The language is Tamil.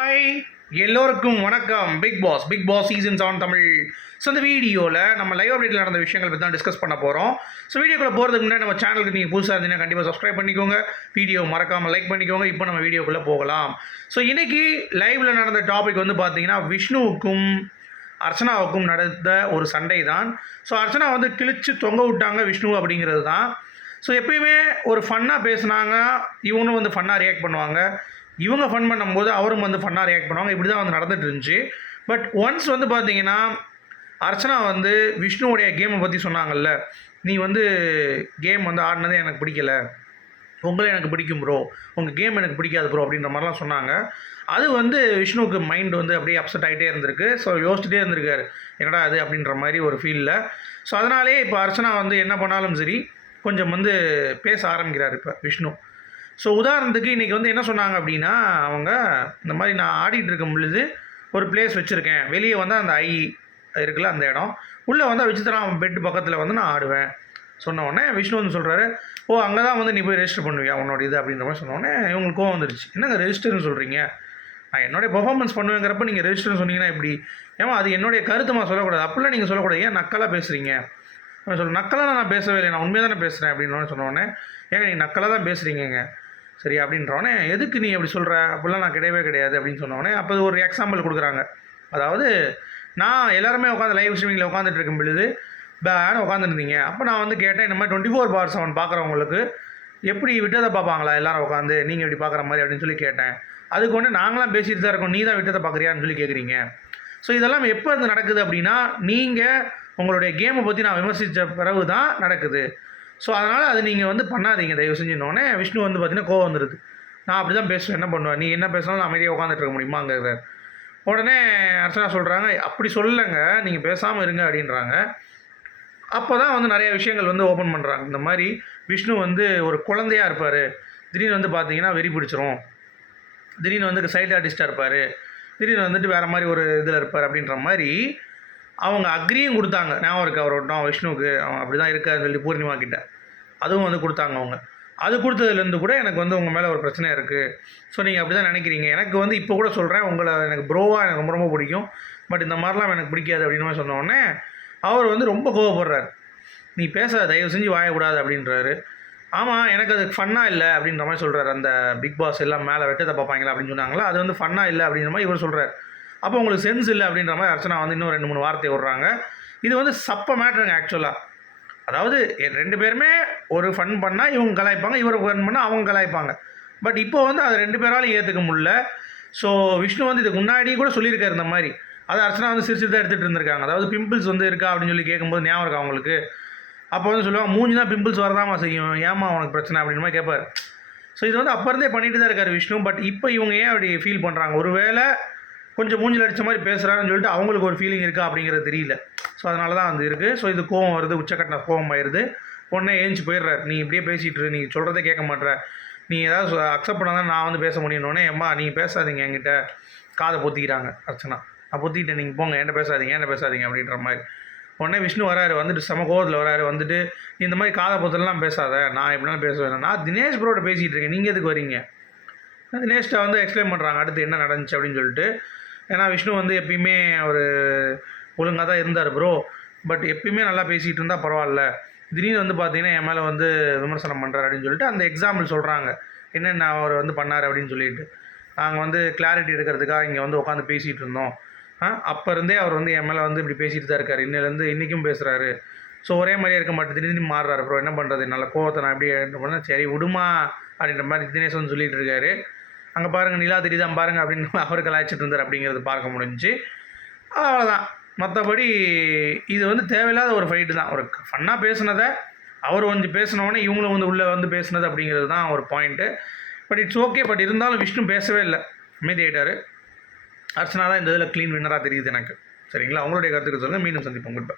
ஹாய் எல்லோருக்கும் வணக்கம். Bigg Boss Bigg Boss seasons on Tamil. So இந்த வீடியோவில் நம்ம லைவ் அப்டேட்டில் நடந்த விஷயங்கள் பற்றி தான் டிஸ்கஸ் பண்ண போகிறோம் ஸோ வீடியோக்குள்ளே போகிறதுக்கு முன்னாடி நம்ம சேனலுக்கு நீங்கள் புதுசாக இருந்தீங்கன்னா கண்டிப்பாக சப்ஸ்கிரைப் பண்ணிக்கோங்க. வீடியோ மறக்காமல் லைக் பண்ணிக்கோங்க. இப்போ நம்ம வீடியோக்குள்ளே போகலாம். ஸோ இன்றைக்கி லைவில் நடந்த டாபிக் வந்து பார்த்தீங்கன்னா விஷ்ணுவுக்கும் அர்ச்சனாவுக்கும் நடந்த ஒரு சண்டை தான். ஸோ அர்ச்சனா வந்து கிழிச்சு தொங்க விட்டாங்க விஷ்ணு அப்படிங்கிறது தான். ஸோ எப்பயுமே ஒரு ஃபன்னாக பேசுனாங்க. இவனும் வந்து ஃபன்னாக ரியாக்ட் பண்ணுவாங்க. இவங்க ஃபன் பண்ணும்போது அவரும் வந்து ஃபன்னாக ரியாக்ட் பண்ணுவாங்க. இப்படி தான் வந்து நடந்துட்டு இருந்துச்சு. பட் ஒன்ஸ் வந்து பார்த்தீங்கன்னா அர்ச்சனா வந்து விஷ்ணுவுடைய கேமை பற்றி சொன்னாங்கல்ல. நீ வந்து கேம் வந்து ஆடினதே எனக்கு பிடிக்கல. உங்களே எனக்கு பிடிக்கும் ப்ரோ உங்கள் கேம் எனக்கு பிடிக்காது ப்ரோ அப்படின்ற மாதிரிலாம் சொன்னாங்க. அது வந்து விஷ்ணுவுக்கு மைண்ட் வந்து அப்படியே அப்செட் ஆகிட்டே இருந்திருக்கு. ஸோ யோசிச்சுட்டே இருந்திருக்காரு. என்னடா அது அப்படின்ற மாதிரி ஒரு ஃபீலில் ஸோ அதனாலே இப்போ அர்ச்சனா வந்து என்ன பண்ணாலும் சரி கொஞ்சம் வந்து பேச ஆரம்பிக்கிறார் இப்போ விஷ்ணு. ஸோ உதாரணத்துக்கு இன்றைக்கி வந்து என்ன சொன்னாங்க அப்படின்னா அவங்க இந்த மாதிரி நான் ஆடிட்டு இருக்கும் பொழுது ஒரு பிளேஸ் வச்சுருக்கேன். வெளியே வந்து அந்த ஐ இருக்குல்ல அந்த இடம். உள்ளே வந்து விசித்திரா பெட் பக்கத்தில் வந்து நான் ஆடுவேன். சொன்ன உடனே விஷ்ணு வந்து சொல்கிறாரு ஓ அங்கே தான் வந்து நீ போய் ரெஜிஸ்டர் பண்ணுவியா உன்னோட இது? அப்படின்ற மாதிரி சொன்ன உடனே இவங்களுக்கு கோவம் வந்துருச்சு. என்னங்க ரெஜிஸ்டர்னு சொல்கிறீங்க நான் என்னுடைய பெர்ஃபார்மன்ஸ் பண்ணுவேங்கிறப்ப நீங்கள் ரெஜிஸ்டர்னு சொன்னீங்கன்னா எப்படி? ஏமா அது என்னுடைய கருத்துமா சொல்லக்கூடாது. அப்படிலாம் நீங்கள் சொல்லக்கூடாது. ஏன் நக்கலாக பேசுகிறீங்க அவன் சொல்ல நக்கலாக நான் பேசவே இல்லை நான் உண்மையாக தானே பேசுகிறேன் அப்படின்னு சொன்ன உடனே ஏங்க நீங்கள் நக்கலாக தான் பேசுகிறீங்க சரி அப்படின்றோடனே எதுக்கு நீ அப்படி சொல்கிற அப்படிலாம் நான் கிடையவே கிடையாது அப்படின்னு சொன்னோடனே அப்போ ஒரு எக்ஸாம்பிள் கொடுக்குறாங்க. அதாவது நான் எல்லாருமே உட்காந்து லைவ் ஸ்ட்ரீமிங்கில் உட்காந்துட்டு இருக்கும் பொழுது பேன் உட்காந்துருந்தீங்க அப்போ நான் வந்து கேட்டேன் இந்த மாதிரி டுவெண்ட்டி ஃபோர் பார் செவன் பார்க்குறவங்களுக்கு எப்படி விட்டதை பார்ப்பாங்களா எல்லாரும் உட்காந்து நீங்கள் இப்படி பார்க்குற மாதிரி அப்படின்னு சொல்லி கேட்டேன். அதுக்கு ஒன்று நாங்களாம் பேசிட்டு தான் இருக்கோம். நீ தான் விட்டதை பார்க்குறியான்னு சொல்லி கேட்குறீங்க ஸோ இதெல்லாம் எப்போ இருந்து நடக்குது அப்படின்னா நீங்கள் உங்களுடைய கேமை பற்றி நான் விமர்சித்த பிறகு தான் நடக்குது. ஸோ அதனால் அது நீங்கள் வந்து பண்ணாதீங்க. தயவு செஞ்சுனோடனே விஷ்ணு வந்து பார்த்தீங்கன்னா கோவம் வந்துடுது நான் அப்படி தான் பேசுவேன். என்ன பண்ணுவேன்? நீ என்ன பேசினாலும் நான் அமைதியாக உட்காந்துட்டு இருக்க முடியுமாங்கிறார் உடனே அர்ச்சனா சொல்கிறாங்க அப்படி சொல்லுங்க. நீங்கள் பேசாமல் இருங்க அப்படின்றாங்க. அப்போ தான் வந்து நிறைய விஷயங்கள் வந்து ஓப்பன் பண்ணுறாங்க இந்த மாதிரி விஷ்ணு வந்து ஒரு குழந்தையாக இருப்பார். திடீர்னு வந்து பார்த்தீங்கன்னா வெறி பிடிச்சிரும். திடீர்னு வந்து சைல்டு ஆர்டிஸ்ட்டாக இருப்பார். திடீர்னு வந்துட்டு வேறு மாதிரி ஒரு இதில் இருப்பார் அப்படின்ற மாதிரி அவங்க அக்ரியும் கொடுத்தாங்க. ஞாபகம் இருக்கு? அவரோட்டம் விஷ்ணுவுக்கு. அவன் அப்படி தான் இருக்காருன்னு சொல்லி பூர்ணிமா கிட்ட. அதுவும் வந்து கொடுத்தாங்க அவங்க. அது கொடுத்ததுலேருந்து கூட எனக்கு வந்து உங்கள் மேலே ஒரு பிரச்சனை இருக்குது ஸோ நீங்கள் அப்படி தான் நினைக்கிறீங்க. எனக்கு வந்து இப்போ கூட சொல்கிறேன் உங்களை எனக்கு ப்ரோவாக எனக்கு ரொம்ப ரொம்ப பிடிக்கும். பட் இந்த மாதிரிலாம் எனக்கு பிடிக்காது அப்படின்னு சொன்னோடனே அவர் வந்து ரொம்ப கோவப்படுறார். நீ பேச தயவு செஞ்சு வாயக்கூடாது அப்படின்றாரு. ஆமாம் எனக்கு அது ஃபன்னாக இல்லை அப்படின்ற மாதிரி சொல்கிறார் அந்த பிக் பாஸ் எல்லாம் மேலே வெட்டத்தை பார்ப்பாங்களா அப்படின்னு சொன்னாங்களா? அது வந்து ஃபன்னாக இல்லை அப்படின்ற மாதிரி இவர் சொல்கிறார் அப்போ உங்களுக்கு சென்ஸ் இல்லை அப்படின்ற மாதிரி அர்ச்சனா வந்து இன்னும் ரெண்டு மூணு வார்த்தை விடுறாங்க. இது வந்து சப்ப மேட்ருங்க ஆக்சுவலாக அதாவது ரெண்டு பேருமே ஒரு ஃபன் பண்ணால் இவங்க கலாய்ப்பாங்க இவர் ஃபன் பண்ணால் அவங்க கலாய்ப்பாங்க. பட் இப்போ வந்து அது ரெண்டு பேராலையும் ஏற்றுக்க முடியல. ஸோ விஷ்ணு வந்து இதுக்கு முன்னாடி கூட சொல்லியிருக்காரு இந்த மாதிரி. அது அர்ச்சனா வந்து சிரிச்சு தான் எடுத்துகிட்டு இருந்திருக்காங்க. அதாவது பிம்பிள்ஸ் வந்து இருக்கா அப்படின்னு சொல்லி கேட்கும்போது ஞாபகம் இருக்கா அவங்களுக்கு அப்போ வந்து சொல்லுவாங்க மூஞ்சி தான் பிம்பிள்ஸ் வரதாமா செய்யும். ஏமா உனக்கு பிரச்சனை? அப்படின்னு மாதிரி கேட்பார். ஸோ இது வந்து அப்போ இருந்தே பண்ணிட்டு தான் இருக்காரு விஷ்ணு. பட் இப்போ இவங்க ஏன் அப்படி ஃபீல் பண்ணுறாங்க ஒருவேளை கொஞ்சம் மூஞ்சில் அடித்த மாதிரி பேசுகிறாங்கன்னு சொல்லிட்டு அவங்களுக்கு ஒரு ஃபீலிங் இருக்கா அப்படிங்கிறது தெரியல. ஸோ அதனால தான் வந்து இருக்குது ஸோ இது கோவம் வருது உச்சக்கட்ட கோவம் ஆயிடுது உடனே ஏஞ்சி போயிடுறாரு. நீ இப்படியே பேசிகிட்டு நீ சொல்கிறதே கேட்க மாட்ற. நீ ஏதாவது அக்செப்ட் பண்ணால் நான் வந்து பேச முடியணுன்னே எம்மா நீங்கள் பேசாதீங்க என்கிட்ட. காதை பொத்திக்கிறாங்க. அர்ச்சனா. நான் பொத்திக்கிட்டேன். நீங்கள் போங்க. என்கிட்ட பேசாதீங்க. என்கிட்ட பேசாதீங்க. அப்படின்ற மாதிரி. உடனே விஷ்ணு வராரு. வந்துட்டு செம கோவத்தில் வராரு. வந்துட்டு இந்த மாதிரி காதை பொத்தலாம் பேசாத. நான் எப்படினாலும் பேசுவேன் நான் தினேஷ் ப்ரோட பேசிகிட்டு இருக்கேன். நீங்கள் எதுக்கு வரீங்க? தினேஷ்ட வந்து எக்ஸ்பிளைன் பண்ணுறாங்க அடுத்து என்ன நடந்துச்சு அப்படின்னு சொல்லிட்டு ஏன்னா விஷ்ணு வந்து எப்பயுமே அவர் ஒழுங்காக தான் இருந்தார் ப்ரோ பட் எப்பயுமே நல்லா பேசிகிட்டு இருந்தால் பரவாயில்ல. திடீர்னு வந்து பார்த்தீங்கன்னா என் மேலே வந்து விமர்சனம் பண்ணுறாரு அப்படின்னு சொல்லிட்டு அந்த எக்ஸாம்பிள் சொல்கிறாங்க என்னென்ன அவர் வந்து பண்ணார் அப்படின்னு சொல்லிட்டு. நாங்கள் வந்து கிளாரிட்டி எடுக்கிறதுக்காக இங்கே வந்து உட்காந்து பேசிகிட்டு இருந்தோம். அப்போ இருந்தே அவர் வந்து என் மேலே வந்து இப்படி பேசிகிட்டு தான் இருக்கார். இன்னிலேருந்து இன்றைக்கும் பேசுகிறாரு ஸோ ஒரே மாதிரியே இருக்க மாட்டேன். திடீர்னு மாறுறாரு ப்ரோ என்ன பண்ணுறது நல்ல கோவத்தை நான் எப்படி என்ன பண்ணேன்? சரி விடுமா அப்படின்ற மாதிரி தினேஷ் வந்து சொல்லிகிட்டு இருக்காரு. அங்கே பாருங்கள் நிலா தெரியுதான் பாருங்கள் அப்படின்னு அவர் கலாய்ச்சிட்டு இருந்தார் அப்படிங்கிறது பார்க்க முடிஞ்சுச்சு அவ்வளோதான் மற்றபடி இது வந்து தேவையில்லாத ஒரு ஃபைட்டு தான். ஒரு ஃபன்னாக பேசுனதை அவர் வந்து பேசினோடனே இவங்களும் வந்து உள்ளே வந்து பேசுனது அப்படிங்கிறது தான் ஒரு point but it's okay but இருந்தாலும் விஷ்ணு பேசவே இல்லை. அமைதியாயிட்டார். அர்ச்சனா தான் இந்த இதில் க்ளீன் வின்னராக தெரியுது எனக்கு. சரிங்களா? அவங்களுடைய கருத்துக்கு சொல்லுங்கள் மீண்டும் சந்திப்போம். Good by